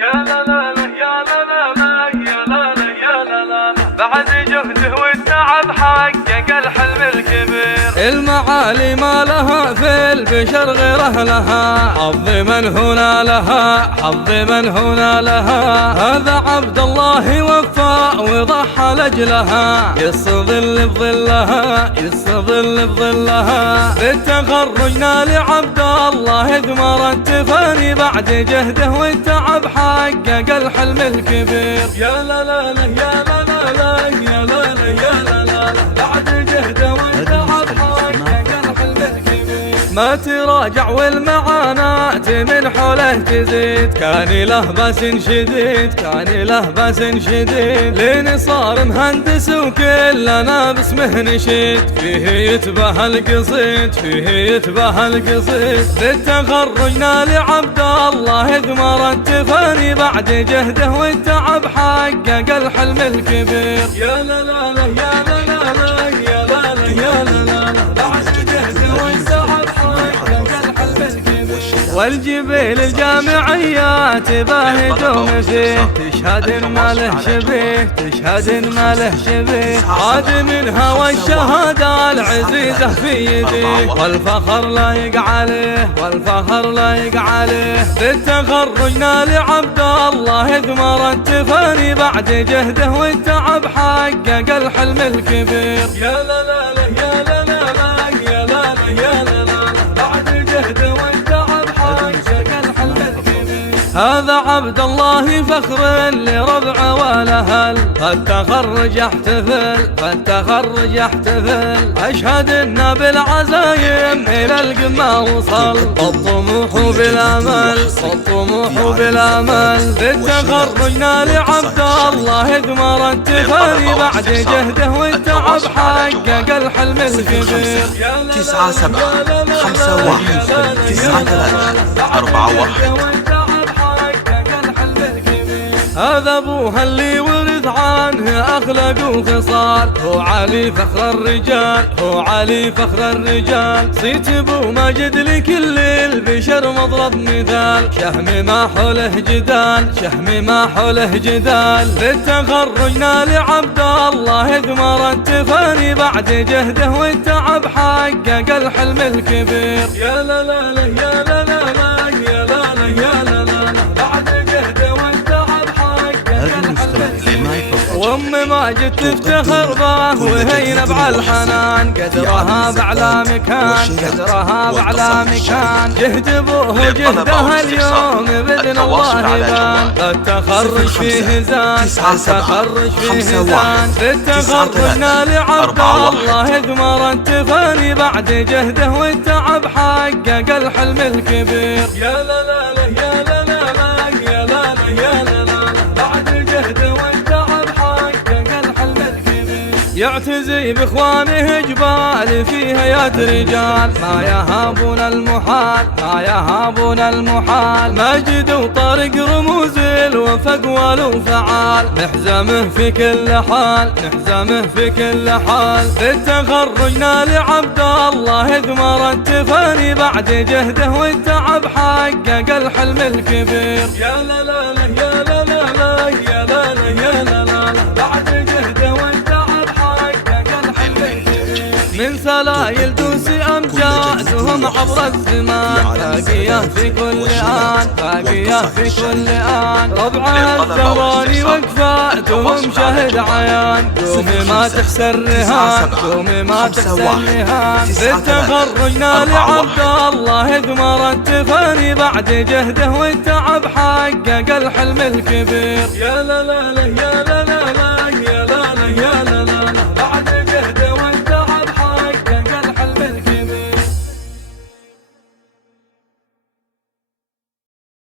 يا لا لا لا يا لا لا لا يا لا لا يا لا لا بعد جهده والتعب حقق الحلم الكبير. المعالي ما لها في البشر غير أهلها، حظ من هنا لها، حظ من هنا لها. هذا عبد الله وفى وضحى لأجلها، يستظل بظلها، يستظل بظلها. بالتخرج نال عبد الله ثمر التفاني، بعد جهده والتعب حقق الحلم الكبير. يا لا لا لا يا لا لا لا يا لا لا يا لا لا بعد جهده والتعب حقق الحلم الكبير. ما تراجع والمعاناة من حوله تزيد، كان له بأس شديد، كان له بأس شديد. لين صار مهندس وكلنا باسمه نشيد، فيه يتبه القصيد، فيه يتبه القصيد. بالتخرج نال عبد الله ثمر التفاني، بعد جهده والتعب حقق الحلم الكبير. يا لا لا لا يا لا لا لا يا لا لا يا لا لا بعد جهده والتعب والجبيل الجامعيات باهتهم فيه، تشهد ما له شبيه، تشهد ما له شبيه. عاد منها والشهادة العزيزة في يديه، والفخر لايق عليه، والفخر لايق عليه. بالتخرج نال عبد الله ثمر التفاني، بعد جهده والتعب حقق الحلم الكبير. يا لا لا لا يا لا لا لا يا لا لا يا لا لا بعد جهده هذا عبد الله فخر لربع والاهل، فالتخرج يحتفل، فالتخرج يحتفل. اشهد انه بالعزايم الى القمه وصل، الطموح بالامل، الطموح بالامل. بالتخرج نال عبد الله ثمر التفاني، بعد جهده والتعب حقق الحلم الكبير. 97519341. هذا ابوها اللي ورث عنه اخلاق وخصال، هو علي فخر الرجال، هو علي فخر الرجال. صيت ابو ماجد لكل البشر مضرب مثال، شهم ما حوله جدال، شهم ما حوله جدال. بالتخرج نال عبد الله ثمر التفاني، بعد جهده والتعب حقق الحلم الكبير. يا لا لا لا يا لا لا لا يا لا لا يا لا لا بعد جهده وام ماجد تفتخر به وهي نبع الحنان، قدرها بعلى مكان، قدرها بعلى مكان. جهد ابوه جهدها اليوم باذن الله يبان، التخرج فيه زان، التخرج فيه زان. بالتخرج نال عبد الله ثمر التفاني، بعد جهده والتعب حقق الحلم الكبير. يا لا لا لا يا لا لا لا يا لا لا يا لا لا بعد جهده يعتزي باخوانه جبال فيها يد رجال، ما يهابون المحال، ما يهابون المحال. ماجد وطارق رموز الوفق ولو فعال، نحزمه في كل حال، نحزمه في كل حال. بالتخرج نال عبد الله ثمر التفاني، بعد جهده والتعب حقق الحلم الكبير. يا لا لا لا يا لا لا لا يا لا لا يا لا لا بعد جهده من سلايل دوس أمجادهم عبر الزمان، باقية في كل آن، باقية في كل آن. ربعها الزهراني وقفاتهم شهد عيان، قومي ما تخسر رهان، قومي ما تخسر رهان. بالتخرج نال عبد الله ثمر التفاني، بعد جهده والتعب حقق الحلم الكبير. يا لا لا لا يا لا